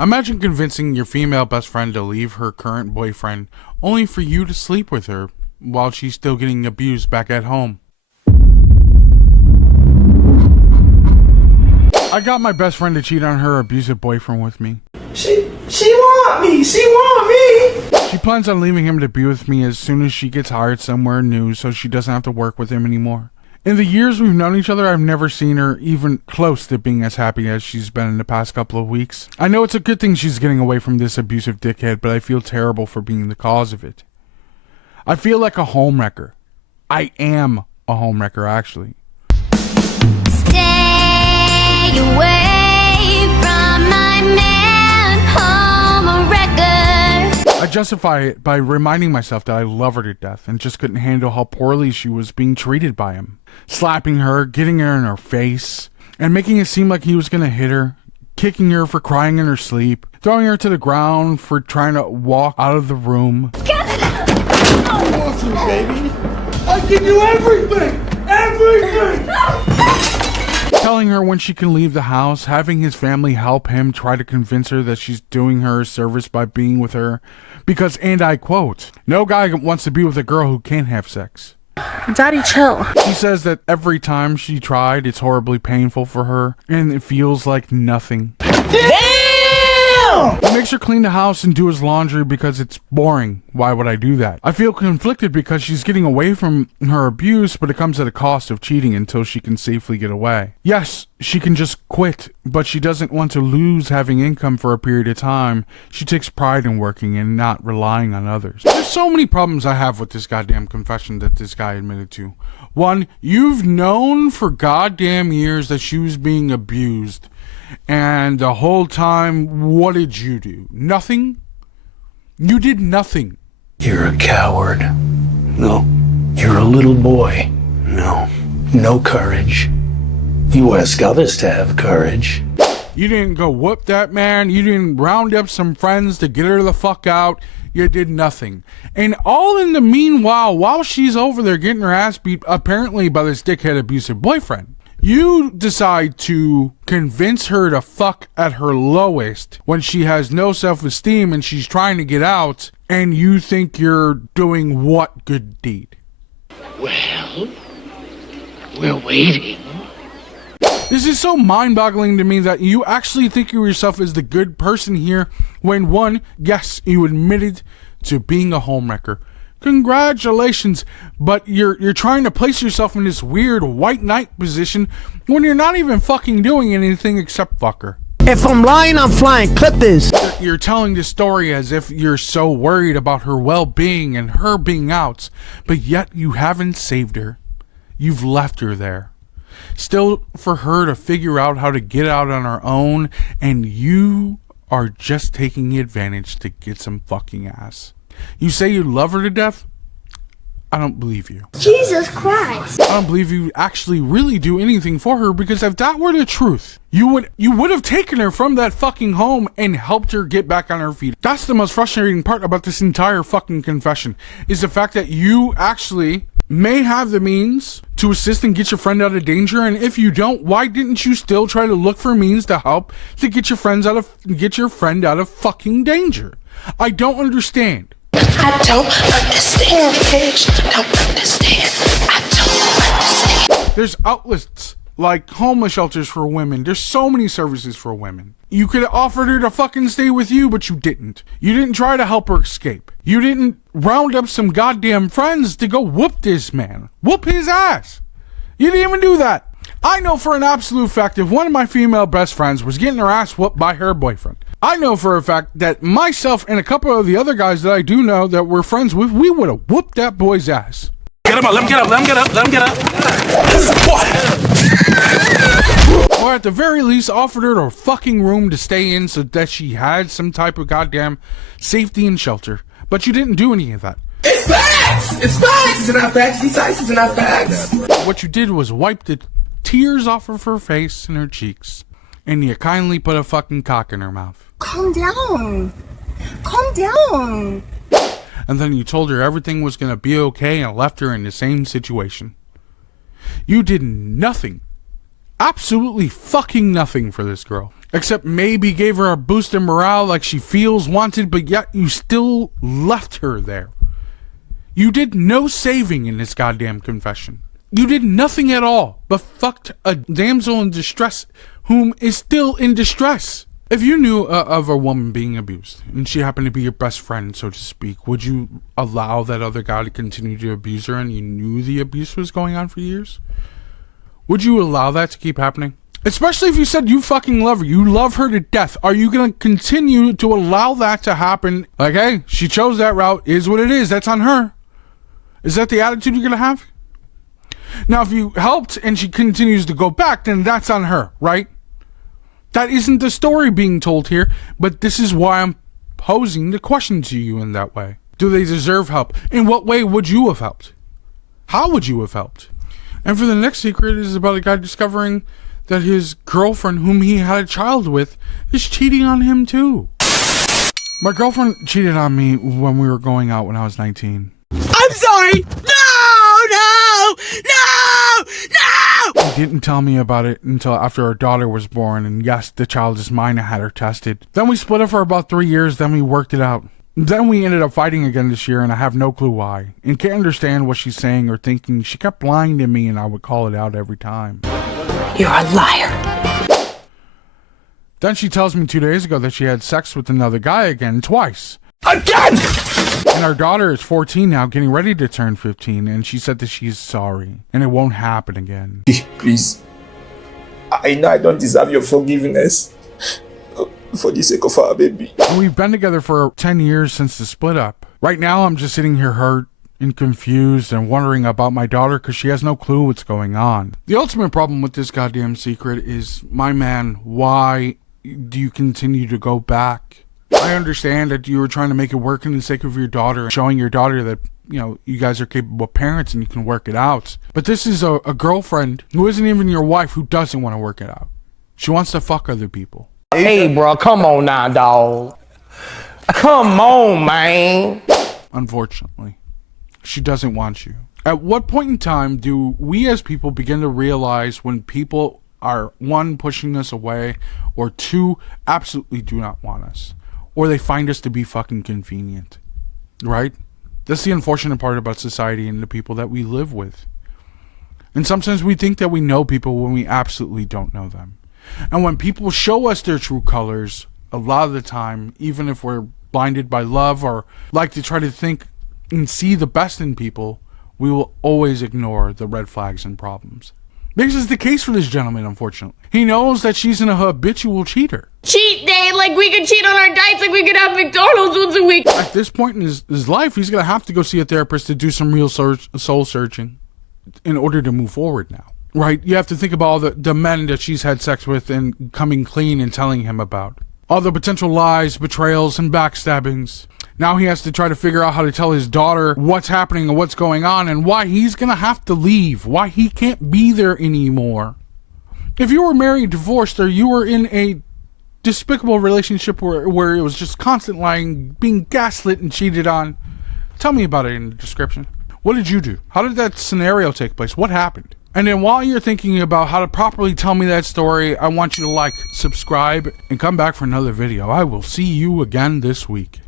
Imagine convincing your female best friend to leave her current boyfriend only for you to sleep with her while she's still getting abused back at home. I got my best friend to cheat on her abusive boyfriend with me. She want me. She want me. She plans on leaving him to be with me as soon as she gets hired somewhere new so she doesn't have to work with him anymore. In the years we've known each other, I've never seen her even close to being as happy as she's been in the past couple of weeks. I know it's a good thing she's getting away from this abusive dickhead, but I feel terrible for being the cause of it. I feel like a homewrecker. I am a homewrecker, actually. Stay away from my man, homewrecker. I justify it by reminding myself that I love her to death and just couldn't handle how poorly she was being treated by him. Slapping her, getting her in her face, and making it seem like he was gonna hit her, kicking her for crying in her sleep, throwing her to the ground for trying to walk out of the room. I want you, baby. I give you everything. Everything. Telling her when she can leave the house, having his family help him try to convince her that she's doing her a service by being with her. Because, and I quote, no guy wants to be with a girl who can't have sex. Daddy, chill. She says that every time she tried, it's horribly painful for her, and it feels like nothing. He makes her clean the house and do his laundry because it's boring. Why would I do that? I feel conflicted because she's getting away from her abuse, but it comes at a cost of cheating until she can safely get away. Yes, she can just quit, but she doesn't want to lose having income for a period of time. She takes pride in working and not relying on others. There's so many problems I have with this goddamn confession that this guy admitted to. One, you've known for goddamn years that she was being abused. And the whole time, what did you do? Nothing? You did nothing. You're a coward. No. You're a little boy. No. No courage. You ask others to have courage. You didn't go whoop that man. You didn't round up some friends to get her the fuck out. You did nothing. And all in the meanwhile, while she's over there getting her ass beat, apparently by this dickhead abusive boyfriend, you decide to convince her to fuck at her lowest when she has no self-esteem and she's trying to get out, and you think you're doing what good deed? Well, we're waiting. This is so mind-boggling to me that you actually think of yourself as the good person here when, one, yes, you admitted to being a homewrecker. Congratulations, but you're trying to place yourself in this weird white knight position when you're not even fucking doing anything except fuck her. If I'm lying, I'm flying. Clip this. You're telling this story as if you're so worried about her well-being and her being out, but yet you haven't saved her. You've left her there. Still for her to figure out how to get out on her own, and you are just taking advantage to get some fucking ass. You say you love her to death? I don't believe you. Jesus Christ. I don't believe you actually really do anything for her, because if that were the truth, you would have taken her from that fucking home and helped her get back on her feet. That's the most frustrating part about this entire fucking confession, is the fact that you actually may have the means to assist and get your friend out of danger, and if you don't, why didn't you still try to look for means to help to get your friend out of fucking danger? I don't understand. I don't understand, Paige. I don't understand. I don't understand. There's outlets like homeless shelters for women. There's so many services for women. You could have offered her to fucking stay with you, but you didn't. You didn't try to help her escape. You didn't round up some goddamn friends to go whoop this man. Whoop his ass. You didn't even do that. I know for an absolute fact if one of my female best friends was getting her ass whooped by her boyfriend, I know for a fact that myself and a couple of the other guys that I do know that we're friends with, we would have whooped that boy's ass. Get him up. Let him get up. Let him get up. Let him get up. Or at the very least, offered her a fucking room to stay in so that she had some type of goddamn safety and shelter. But you didn't do any of that. It's facts. It's facts. It's not facts. These ices are not facts. What you did was wipe the tears off of her face and her cheeks, and you kindly put a fucking cock in her mouth. Calm down. Calm down. And then you told her everything was going to be okay and left her in the same situation. You did nothing. Absolutely fucking nothing for this girl. except maybe gave her a boost in morale like she feels wanted, but yet you still left her there. You did no saving in this goddamn confession. You did nothing at all but fucked a damsel in distress whom is still in distress. If you knew of a woman being abused and she happened to be your best friend, so to speak, would you allow that other guy to continue to abuse her and you knew the abuse was going on for years? Would you allow that to keep happening? Especially if you said you fucking love her. You love her to death. Are you going to continue to allow that to happen? Like, hey, she chose that route. Is what it is. That's on her. Is that the attitude you're going to have? Now, if you helped and she continues to go back, then that's on her, right? That isn't the story being told here, but this is why I'm posing the question to you in that way. Do they deserve help? In what way would you have helped? How would you have helped? And for the next secret is about a guy discovering that his girlfriend, whom he had a child with, is cheating on him too. My girlfriend cheated on me when we were going out when I was 19. I'm sorry! No! He didn't tell me about it until after our daughter was born, and yes, the child is mine. I had her tested. Then we split up for about 3 years, then we worked it out. Then we ended up fighting again this year, and I have no clue why. And can't understand what she's saying or thinking. She kept lying to me, and I would call it out every time. You're a liar. Then she tells me 2 days ago that she had sex with another guy again, twice. Again! And our daughter is 14 now, getting ready to turn 15, and she said that she's sorry, and it won't happen again. Please, I know I don't deserve your forgiveness. For the sake of our baby. And we've been together for 10 years since the split up. Right now, I'm just sitting here hurt and confused and wondering about my daughter because she has no clue what's going on. The ultimate problem with this goddamn secret is, my man, why do you continue to go back? I understand that you were trying to make it work in the sake of your daughter, showing your daughter that, you know, you guys are capable parents and you can work it out. But this is a girlfriend who isn't even your wife who doesn't want to work it out. She wants to fuck other people. Hey, bro, come on now, dog. Come on, man. Unfortunately, she doesn't want you. At what point in time do we as people begin to realize when people are, one, pushing us away, or two, absolutely do not want us, or they find us to be fucking convenient, right? That's the unfortunate part about society and the people that we live with. And sometimes we think that we know people when we absolutely don't know them. And when people show us their true colors, a lot of the time, even if we're blinded by love or like to try to think and see the best in people, we will always ignore the red flags and problems. This is the case for this gentleman, unfortunately. He knows that she's an habitual cheater. Cheat day, like we could cheat on our diets, like we could have McDonald's once a week. At this point in his life, he's going to have to go see a therapist to do some real soul searching in order to move forward now. Right, you have to think about all the men that she's had sex with and coming clean and telling him about. All the potential lies, betrayals, and backstabbings. Now he has to try to figure out how to tell his daughter what's happening and what's going on and why he's going to have to leave, why he can't be there anymore. If you were married, divorced, or you were in a despicable relationship where it was just constant lying, being gaslit and cheated on, tell me about it in the description. What did you do? How did that scenario take place? What happened? And then while you're thinking about how to properly tell me that story, I want you to like, subscribe, and come back for another video. I will see you again this week.